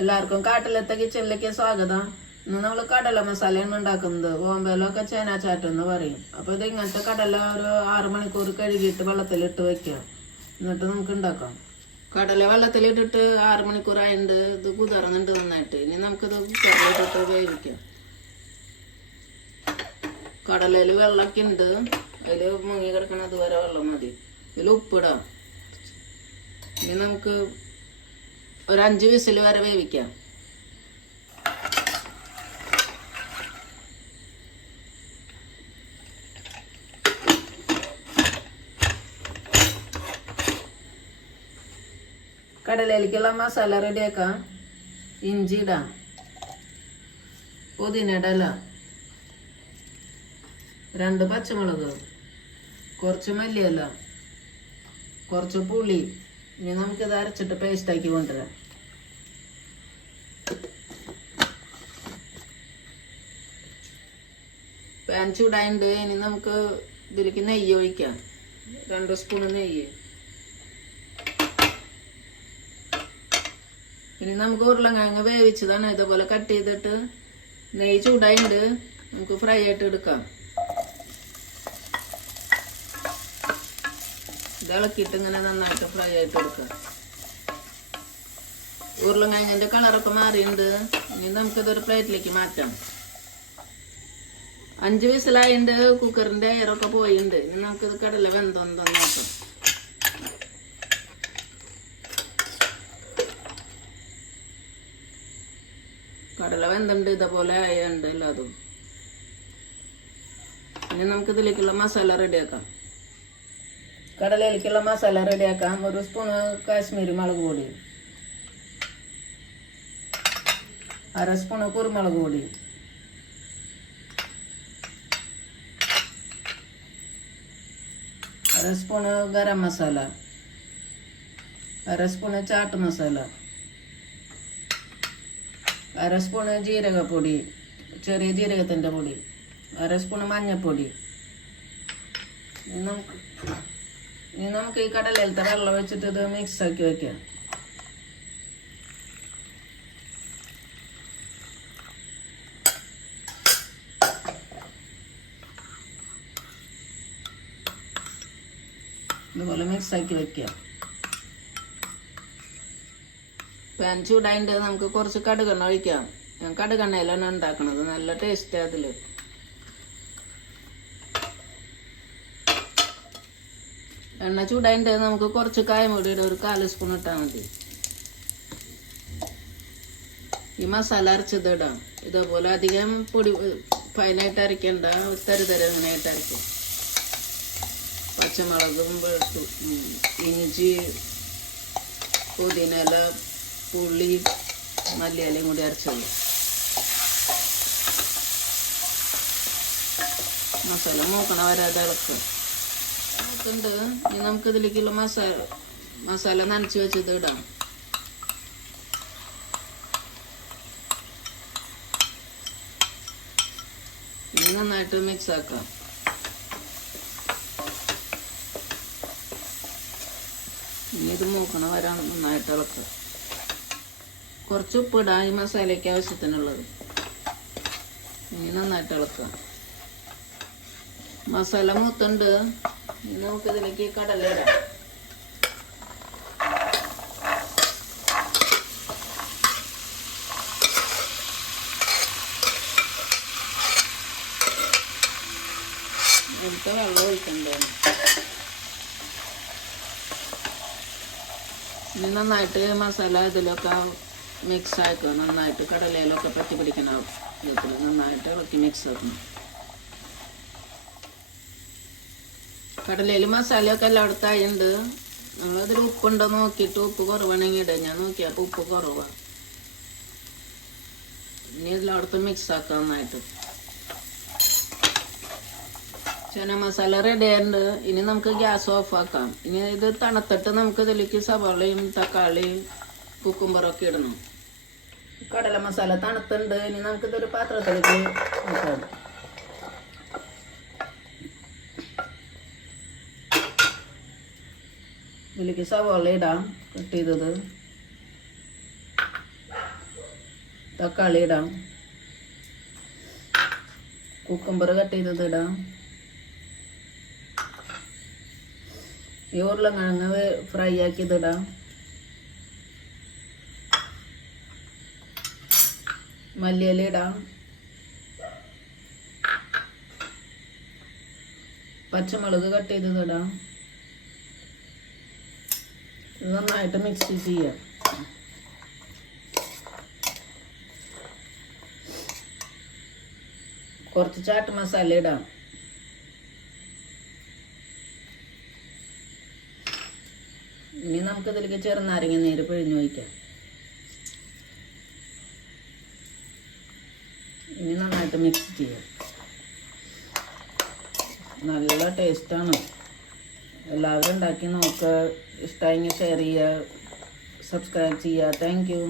എല്ലാവർക്കും കാട്ടിലത്തെ കിച്ചണിലേക്ക് സ്വാഗതം. ഇന്ന് നമ്മൾ കടല മസാലയാണ് ഉണ്ടാക്കുന്നത്. ബോംബെയിലൊക്കെ ചേനാച്ചാറ്റ് എന്ന് പറയും. അപ്പോൾ ഇത് ഇങ്ങനത്തെ കടല ഒരു 6 മണിക്കൂർ കഴുകിയിട്ട് വെള്ളത്തിലിട്ട് വെക്കുക. എന്നിട്ട് നമുക്ക് ഉണ്ടാക്കാം. കടല വെള്ളത്തിലിട്ടിട്ട് 6 മണിക്കൂറായിട്ട് ഇത് കുതിർന്നുണ്ട് നന്നായിട്ട്. ഇനി നമുക്കിത് കുക്കറിലിട്ടിട്ട് വേവിക്കാം. കടലയിൽ വെള്ളമൊക്കെ ഉണ്ട്, അതിൽ മുങ്ങി കിടക്കണത് വരെ വെള്ളം മതി. ഇതിൽ ഉപ്പിടാം. ഇനി നമുക്ക് ഒരു 5 വിസിൽ വരെ വേവിക്കാം. കടലയിലേക്കുള്ള മസാല റെഡിയാക്കാം. ഇഞ്ചി ഇടാം, പുതിനയുടെ ഇല, 2 പച്ചമുളക്, കുറച്ച് മല്ലിയില, കുറച്ച് പുളി. ഇനി നമുക്കിത് അരച്ചിട്ട് പേസ്റ്റാക്കി കൊണ്ടുവരാം. പാൻ ചൂടായിട്ട് ഇനി നമുക്ക് ഇതിലേക്ക് നെയ്യ് ഒഴിക്കാം. 2 സ്പൂൺ നെയ്യ്. ഇനി നമുക്ക് ഉരുളക്കിഴങ്ങ് വേവിച്ചതാണ്, ഇതുപോലെ കട്ട് ചെയ്തിട്ട് നെയ്യ് ചൂടായിട്ട് നമുക്ക് ഫ്രൈ ആയിട്ട് എടുക്കാം. ഇത് ഇളക്കിയിട്ട് ഇങ്ങനെ നന്നായിട്ട് ഫ്രൈ ആയിട്ട് എടുക്കാം. ഉരുളക്കിഴങ്ങിന്റെ കളറൊക്കെ മാറിയിട്ടുണ്ട്. ഇനി നമുക്കിതൊരു പ്ലേറ്റിലേക്ക് മാറ്റാം. 5 വിസിലായിട്ട് കുക്കറിന്റെ എയറൊക്കെ പോയിട്ടുണ്ട്. ഇനി നമുക്കിത് കടല വെന്തോന്ന് നോക്കാം. കടല വെന്തുണ്ട്, ഇതേപോലെ ആയുണ്ട് എല്ലാതും. ഇനി നമുക്കിതിലേക്കുള്ള മസാല റെഡിയാക്കാം. കടലയിലേക്കുള്ള മസാല റെഡിയാക്കാം. 1 സ്പൂണ് കാശ്മീരി മുളക് പൊടി, 1/2 സ്പൂണ് കുരുമുളക് പൊടി, 1/2 spoon garam masala, 1/2 spoon chaat masala, 1/2 spoon ജീരകപ്പൊടി, ചെറിയ ജീരകത്തിൻ്റെ പൊടി, 1/2 സ്പൂണ് മഞ്ഞൾപ്പൊടി. ഇനി നമുക്ക് ഈ കടലയിലത്തെ വെള്ളം വെച്ചിട്ട് ഇത് മിക്സാക്കി വയ്ക്കാം. ഇതുപോലെ മിക്സാക്കി വയ്ക്കാം. പാൻ ചൂടായിട്ട് നമുക്ക് കുറച്ച് കടുകെണ്ണ ഒഴിക്കാം. ഞാൻ കടുകെണ്ണയിലാണ് ഉണ്ടാക്കണത്, നല്ല ടേസ്റ്റ് അതിൽ. എണ്ണ ചൂടായിട്ട് നമുക്ക് കുറച്ച് കായപ്പൊടിയുടെ ഒരു 1/4 സ്പൂൺ ഇട്ടാൽ മതി. ഈ മസാല അരച്ചത് ഇടാം. ഇതേപോലെ അധികം പൊടി ഫൈനായിട്ട് അരയ്ക്കണ്ട, തരിതരങ്ങനായിട്ട് അരയ്ക്കാം. പച്ചമുളകും ഇഞ്ചി, പുതിനയില, പുളി, മല്ലിയിലയും കൂടി അരച്ചത്. മസാല മൂക്കണ വരാതെ ഇളക്കുക. ഉണ്ട്. ഇനി നമുക്ക് ഇതിലേക്കുള്ള മസാല നനച്ച് വെച്ചത് ഇടാം. ഇനി നന്നായിട്ട് മിക്സ് ആക്കാം. ഇനി ഇത് മൂക്കണ വരാൻ നന്നായിട്ട് ഇളക്കുക. കുറച്ച് ഉപ്പിടാം, ഈ മസാലയ്ക്ക് ആവശ്യത്തിനുള്ളത്. ഇനി നന്നായിട്ട് ഇളക്കുക. മസാല മൂത്തുണ്ട്. ഇനി നമുക്കിതിലേക്ക് കടല ഇടാം. എടുത്ത വെള്ളം ഒഴിക്കണ്ടേ. ഇനി നന്നായിട്ട് മസാല ഇതിലൊക്കെ മിക്സ് ആക്കുക. നന്നായിട്ട് കടലയിലൊക്കെ പറ്റി പിടിക്കണ വിധത്തിൽ നന്നായിട്ട് ഇളക്കി മിക്സ് ആക്കണം. കടലയിൽ മസാലയൊക്കെ എല്ലായിടത്തും ആയിട്ടുണ്ട്. നമ്മളതിൽ ഉപ്പുണ്ടോ നോക്കിയിട്ട് ഉപ്പ് കുറവാണെങ്കിൽ ഇടാം. ഞാൻ നോക്കിയപ്പോൾ ഉപ്പ് കുറവാണ്. ഇനി എല്ലായിടത്തും മിക്സ് ആക്കാം നന്നായിട്ട്. ചന മസാല റെഡി ആയിട്ടുണ്ട്. ഇനി നമുക്ക് ഗ്യാസ് ഓഫ് ആക്കാം. ഇനി ഇത് തണുത്തിട്ട് നമുക്ക് ഇതിലേക്ക് സവാളയും തക്കാളിയും കുക്കുംബറൊക്കെ ഇടണം. കടല മസാല തണുത്തുണ്ട്. ഇനി നമുക്കിതൊരു പാത്രത്തിലേക്ക് വെക്കാം. ഇതിലേക്ക് സവാള ഇടാം, കട്ട് ചെയ്തത്. തക്കാളി ഇടാം, കുക്കുംബർ കട്ട് ചെയ്തത് ഇടാം, ഈ ഉരുളക്കിഴങ്ങ് ഫ്രൈ ആക്കിയതിടാം, മല്ലിയില ഇടാം, പച്ചമുളക് കട്ട് ചെയ്തതിടാം. ഇത് നന്നായിട്ട് മിക്സ് ചെയ്യാം. കുറച്ച് ചാട്ട് മസാല ഇടാം. ഇനി നമുക്കിതിലേക്ക് ചെറുനാരങ്ങ നീര് പിഴിഞ്ഞ് വയ്ക്കാം. ഇനി നന്നായിട്ട് മിക്സ് ചെയ്യാം. നല്ല ടേസ്റ്റാണ്. എല്ലാവരും ഉണ്ടാക്കി നോക്കുക. ഇഷ്ടമായെങ്കിൽ ഷെയർ ചെയ്യുക, സബ്സ്ക്രൈബ് ചെയ്യുക. Thank you.